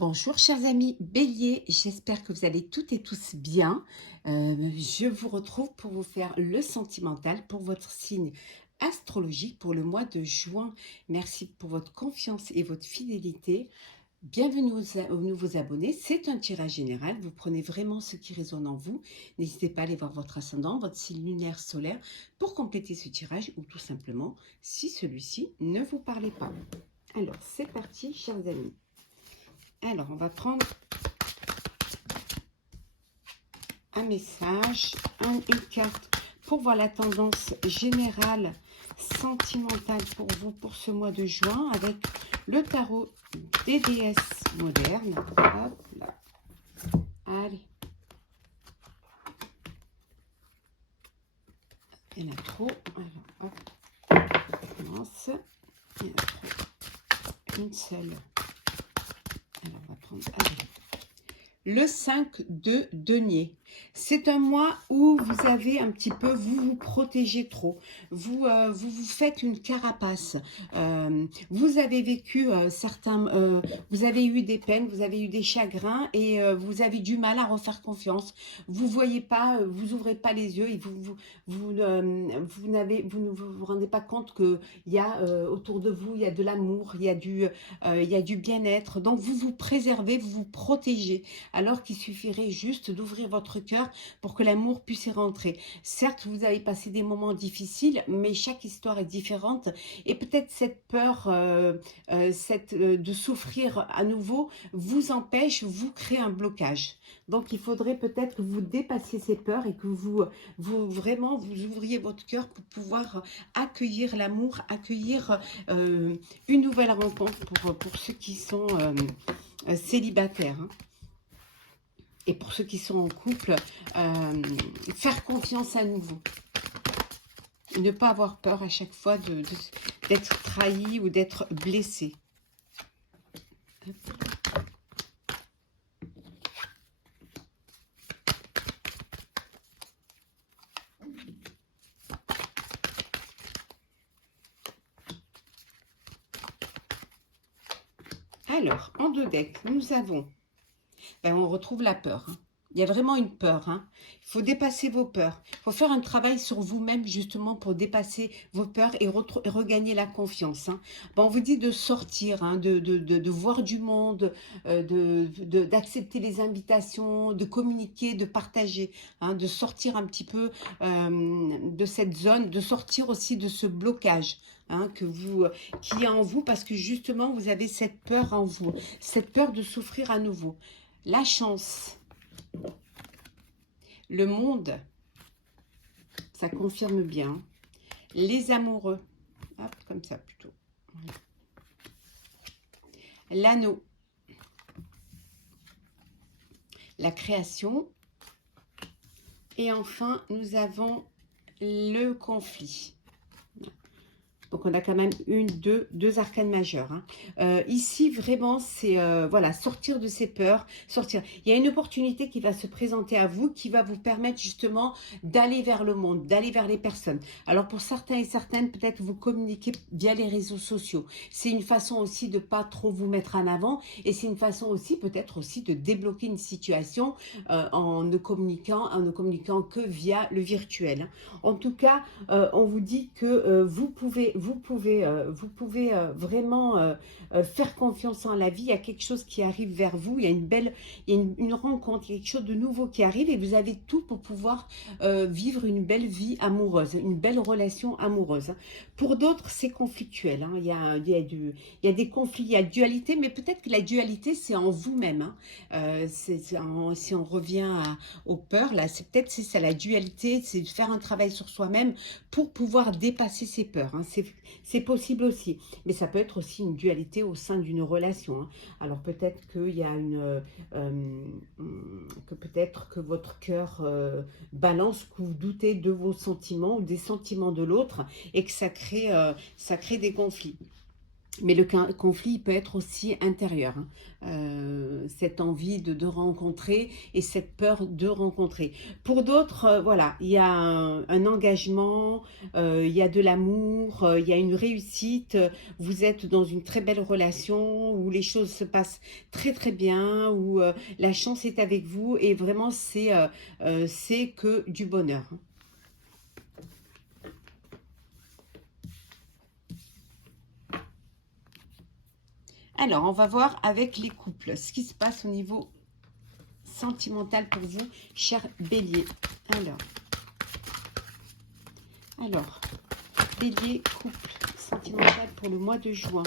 Bonjour chers amis Bélier, j'espère que vous allez toutes et tous bien. Je vous retrouve pour vous faire le sentimental pour votre signe astrologique pour le mois de juin. Merci pour votre confiance et votre fidélité. Bienvenue aux nouveaux abonnés. C'est un tirage général. Vous prenez vraiment ce qui résonne en vous. N'hésitez pas à aller voir votre ascendant, votre signe lunaire solaire pour compléter ce tirage ou tout simplement si celui-ci ne vous parlait pas. Alors c'est parti chers amis. Alors, on va prendre un message, une carte pour voir la tendance générale sentimentale pour vous pour ce mois de juin avec le tarot des déesses modernes. Hop là. Allez. Il y en a trop. Alors, hop. On commence. Il y en a trop. Une seule. Alors, on va prendre... Allez. Le 5 de denier. C'est un mois où vous avez un petit peu, vous vous protégez trop. Vous faites une carapace. Vous avez vécu vous avez eu des peines, vous avez eu des chagrins et vous avez du mal à refaire confiance. Vous voyez pas, vous ouvrez pas les yeux et vous ne vous rendez pas compte que il y a autour de vous, il y a de l'amour, il y a du bien-être. Donc vous vous préservez, vous vous protégez. Alors qu'il suffirait juste d'ouvrir votre cœur pour que l'amour puisse y rentrer. Certes, vous avez passé des moments difficiles, mais chaque histoire est différente. Et peut-être cette peur de souffrir à nouveau vous empêche, vous crée un blocage. Donc, il faudrait peut-être que vous dépassiez ces peurs et que vous ouvriez votre cœur pour pouvoir accueillir l'amour, accueillir une nouvelle rencontre pour ceux qui sont célibataires. Hein. Et pour ceux qui sont en couple, faire confiance à nouveau. Et ne pas avoir peur à chaque fois d'être trahi ou d'être blessé. Alors, en deux decks, nous avons... on retrouve la peur. Hein. Il y a vraiment une peur. Hein. Il faut dépasser vos peurs. Il faut faire un travail sur vous-même justement pour dépasser vos peurs et regagner la confiance. Hein. On vous dit de sortir, hein, de voir du monde, d'accepter les invitations, de communiquer, de partager, hein, de sortir un petit peu de cette zone, de sortir aussi de ce blocage. Hein, qui est en vous parce que justement vous avez cette peur en vous, cette peur de souffrir à nouveau. La chance, le monde, ça confirme bien. Les amoureux, hop, comme ça plutôt. L'anneau, la création. Et enfin, nous avons le conflit. Donc, on a quand même deux arcanes majeures. Hein. Ici, vraiment, c'est voilà, sortir de ses peurs, sortir. Il y a une opportunité qui va se présenter à vous, qui va vous permettre justement d'aller vers le monde, d'aller vers les personnes. Alors, pour certains et certaines, peut-être vous communiquez via les réseaux sociaux. C'est une façon aussi de pas trop vous mettre en avant et c'est une façon aussi, peut-être aussi, de débloquer une situation en ne communiquant que via le virtuel. Hein. En tout cas, on vous dit que vous pouvez vraiment faire confiance en la vie. Il y a quelque chose qui arrive vers vous. Il y a une rencontre, il y a quelque chose de nouveau qui arrive et vous avez tout pour pouvoir vivre une belle vie amoureuse, une belle relation amoureuse. Pour d'autres, c'est conflictuel. Hein. Il y a des conflits, il y a dualité, mais peut-être que la dualité, c'est en vous-même. Hein. Si on revient aux peurs, là, c'est ça, la dualité, c'est de faire un travail sur soi-même pour pouvoir dépasser ses peurs. Hein. C'est possible aussi, mais ça peut être aussi une dualité au sein d'une relation. Hein. Alors peut-être qu'il y a que peut-être que votre cœur balance, que vous doutez de vos sentiments ou des sentiments de l'autre et que ça crée des conflits. Mais le conflit peut être aussi intérieur, hein. Cette envie de rencontrer et cette peur de rencontrer. Pour d'autres, voilà, il y a un engagement, il y a de l'amour, il y a une réussite. Vous êtes dans une très belle relation où les choses se passent très très bien, où la chance est avec vous et vraiment c'est que du bonheur, hein. Alors, on va voir avec les couples ce qui se passe au niveau sentimental pour vous, cher Bélier. Alors, Bélier, couple sentimental pour le mois de juin.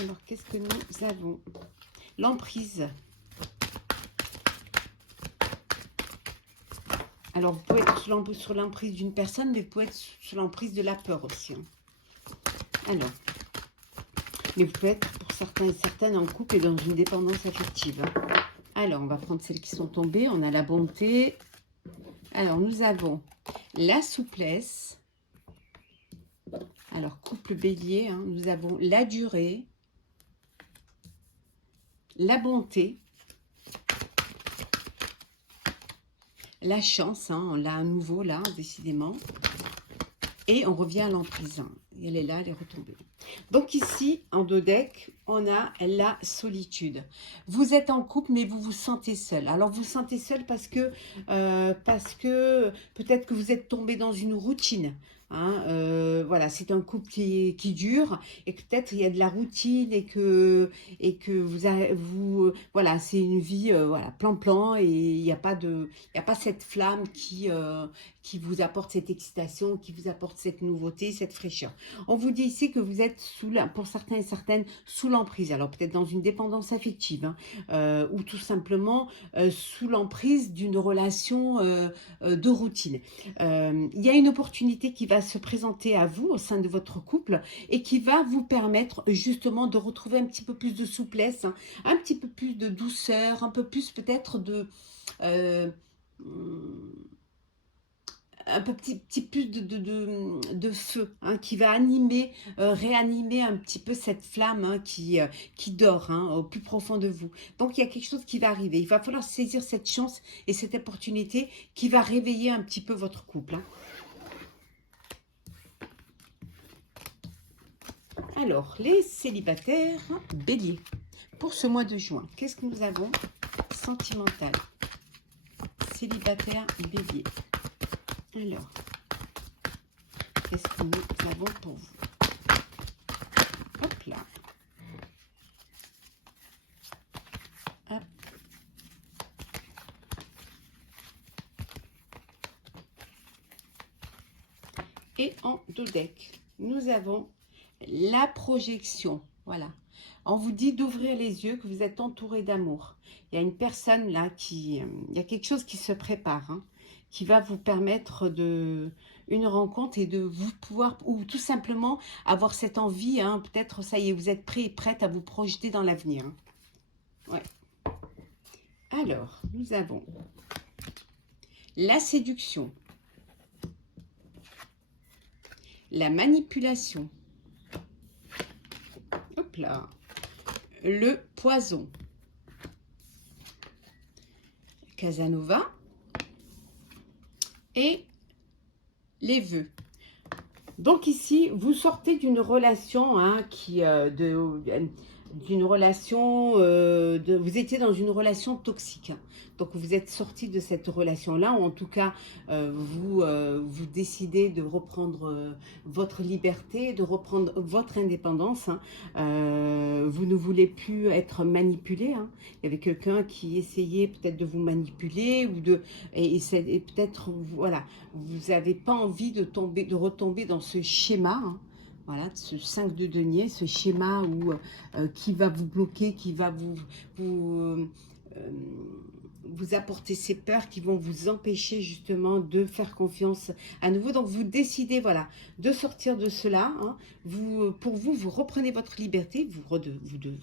Alors, qu'est-ce que nous avons? L'emprise. Alors, vous pouvez être sur l'emprise d'une personne, mais vous pouvez être sur l'emprise de la peur aussi, hein. Alors, mais vous pouvez être pour certains et certaines en couple et dans une dépendance affective, hein. Alors, on va prendre celles qui sont tombées. On a la bonté. Alors, nous avons la souplesse. Alors, couple bélier, hein, nous avons la durée, la bonté, la chance, hein, on l'a à nouveau là, décidément. Et on revient à l'emprise, hein. Elle est là, elle est retombée. Donc ici, en dos deck, on a la solitude. Vous êtes en couple, mais vous vous sentez seul. Alors, vous vous sentez seul parce que peut-être que vous êtes tombé dans une routine, hein. Voilà, c'est un couple qui dure et peut-être il y a de la routine et que voilà, c'est une vie voilà, plan-plan et il n'y a pas cette flamme qui vous apporte cette excitation, qui vous apporte cette nouveauté, cette fraîcheur. On vous dit ici que vous êtes pour certains et certaines sous l'emprise. Alors peut-être dans une dépendance affective, hein, ou tout simplement sous l'emprise d'une relation de routine. Il y a une opportunité qui va se présenter à vous au sein de votre couple et qui va vous permettre justement de retrouver un petit peu plus de souplesse, hein, un petit peu plus de douceur, un peu plus peut-être de... un petit plus de feu, hein, qui va réanimer un petit peu cette flamme, hein, qui dort, hein, au plus profond de vous. Donc il y a quelque chose qui va arriver. Il va falloir saisir cette chance et cette opportunité qui va réveiller un petit peu votre couple, hein. Alors, les célibataires, bélier, pour ce mois de juin, qu'est-ce que nous avons? Sentimental, célibataire, bélier. Alors, qu'est-ce que nous avons pour vous? Hop là. Hop. Et en dos deck, nous avons la projection. Voilà. On vous dit d'ouvrir les yeux, que vous êtes entouré d'amour. Il y a une personne là il y a quelque chose qui se prépare, hein, qui va vous permettre une rencontre et de vous pouvoir, ou tout simplement avoir cette envie, hein, peut-être ça y est, vous êtes prêt et prête à vous projeter dans l'avenir, hein. Ouais. Alors, nous avons la séduction, la manipulation, hop là, le poison, Casanova et les vœux. Donc ici, vous sortez d'une relation, hein, d'une relation, vous étiez dans une relation toxique, hein. Donc vous êtes sorti de cette relation-là, ou en tout cas, vous décidez de reprendre votre liberté, de reprendre votre indépendance, hein. Vous ne voulez plus être manipulé, hein. Il y avait quelqu'un qui essayait peut-être de vous manipuler, et peut-être, voilà, vous n'avez pas envie de retomber dans ce schéma, hein. Voilà, ce 5 de denier, ce schéma qui va vous bloquer, qui va vous apporter ces peurs, qui vont vous empêcher justement de faire confiance à nouveau. Donc vous décidez, voilà, de sortir de cela, hein. Pour vous, vous reprenez votre liberté, vous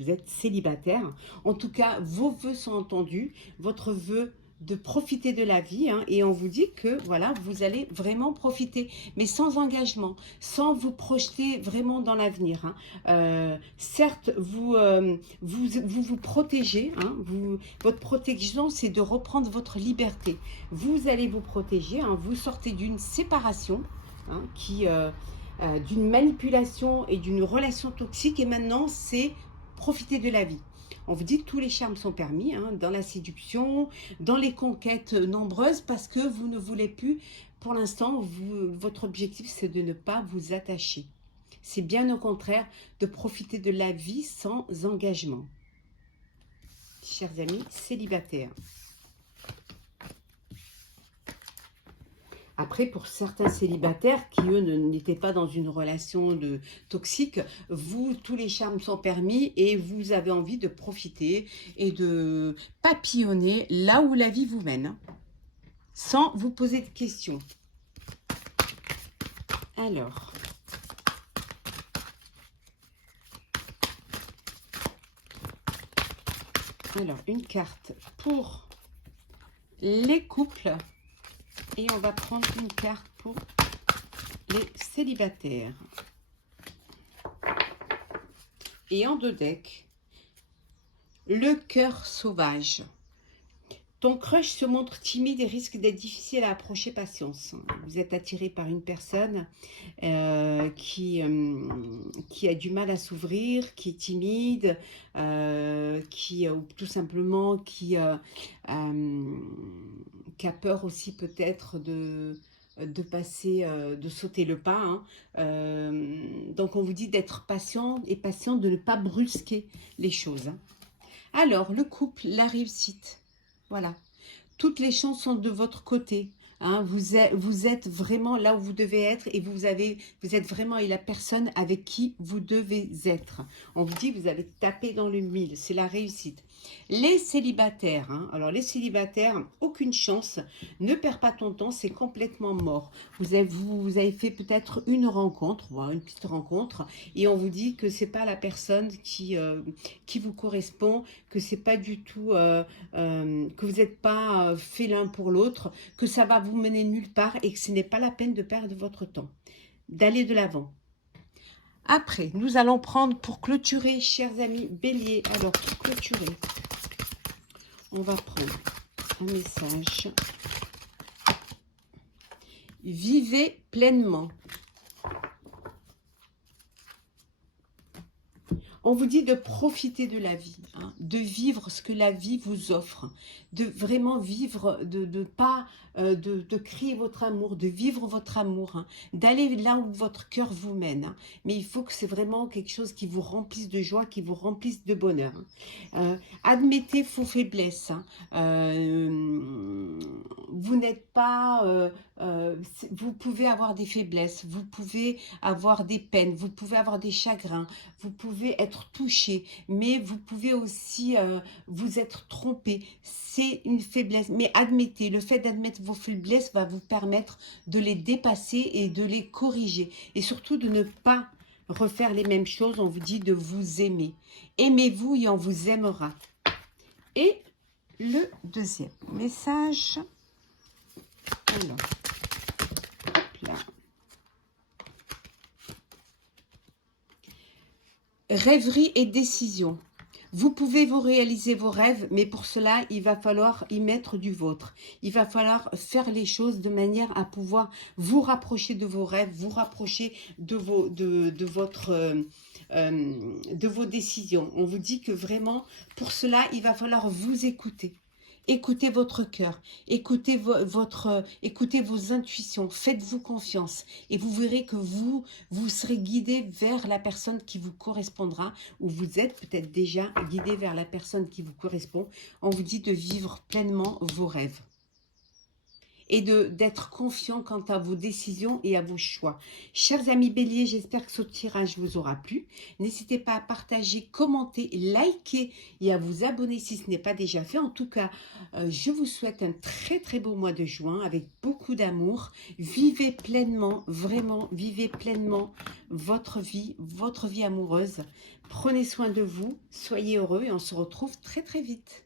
êtes célibataire. En tout cas, vos vœux sont entendus, votre vœu de profiter de la vie, hein, et on vous dit que voilà, vous allez vraiment profiter, mais sans engagement, sans vous projeter vraiment dans l'avenir, hein. Certes, vous protégez, hein, votre protection, c'est de reprendre votre liberté. Vous allez vous protéger, hein, vous sortez d'une séparation, hein, d'une manipulation et d'une relation toxique, et maintenant, c'est profiter de la vie. On vous dit que tous les charmes sont permis, hein, dans la séduction, dans les conquêtes nombreuses, parce que vous ne voulez plus, pour l'instant, votre objectif, c'est de ne pas vous attacher. C'est bien au contraire de profiter de la vie sans engagement. Chers amis célibataires. Après, pour certains célibataires qui, eux, n'étaient pas dans une relation toxique, vous, tous les charmes sont permis et vous avez envie de profiter et de papillonner là où la vie vous mène, hein, sans vous poser de questions. Alors, une carte pour les couples. Et on va prendre une carte pour les célibataires. Et en 2 decks, le cœur sauvage. Ton crush se montre timide et risque d'être difficile à approcher, patience. Vous êtes attiré par une personne qui a du mal à s'ouvrir, qui est timide, ou tout simplement qui a peur aussi peut-être de passer, de sauter le pas, hein. Donc on vous dit d'être patient et patient, de ne pas brusquer les choses, hein. Alors, le couple, la réussite. Voilà, toutes les chances sont de votre côté, hein. Vous êtes vraiment là où vous devez être et vous êtes vraiment la personne avec qui vous devez être. On vous dit vous allez taper dans le mille, c'est la réussite. Les célibataires, hein, alors les célibataires, aucune chance, ne perds pas ton temps, c'est complètement mort. Vous avez fait peut-être une rencontre, une petite rencontre, et on vous dit que c'est pas la personne qui vous correspond, que c'est pas du tout, que vous n'êtes pas fait l'un pour l'autre, que ça va vous mener nulle part et que ce n'est pas la peine de perdre votre temps, d'aller de l'avant. Après, nous allons prendre pour clôturer, chers amis bélier. Alors, pour clôturer, on va prendre un message. Vivez pleinement. On vous dit de profiter de la vie, hein, de vivre ce que la vie vous offre, de vraiment vivre, de crier votre amour, de vivre votre amour, hein, d'aller là où votre cœur vous mène, hein. Mais il faut que c'est vraiment quelque chose qui vous remplisse de joie, qui vous remplisse de bonheur, hein. Admettez vos faiblesses, hein. Vous n'êtes pas... vous pouvez avoir des faiblesses, vous pouvez avoir des peines, vous pouvez avoir des chagrins, vous pouvez être touché, mais vous pouvez aussi vous être trompé. C'est une faiblesse, mais admettez, le fait d'admettre vos faiblesses va vous permettre de les dépasser et de les corriger, et surtout de ne pas refaire les mêmes choses. On vous dit de vous aimer. Aimez-vous et on vous aimera. Et le deuxième message, alors, hop là. Rêverie et décision. Vous pouvez vous réaliser vos rêves, mais pour cela, il va falloir y mettre du vôtre. Il va falloir faire les choses de manière à pouvoir vous rapprocher de vos rêves, vous rapprocher de vos décisions. On vous dit que vraiment, pour cela, il va falloir vous écouter. Écoutez votre cœur, écoutez vos intuitions, faites-vous confiance et vous verrez que vous serez guidé vers la personne qui vous correspondra, ou vous êtes peut-être déjà guidé vers la personne qui vous correspond. On vous dit de vivre pleinement vos rêves et d'être confiant quant à vos décisions et à vos choix. Chers amis béliers, j'espère que ce tirage vous aura plu. N'hésitez pas à partager, commenter, liker et à vous abonner si ce n'est pas déjà fait. En tout cas, je vous souhaite un très très beau mois de juin avec beaucoup d'amour. Vivez pleinement, vraiment, vivez pleinement votre vie amoureuse. Prenez soin de vous, soyez heureux et on se retrouve très très vite.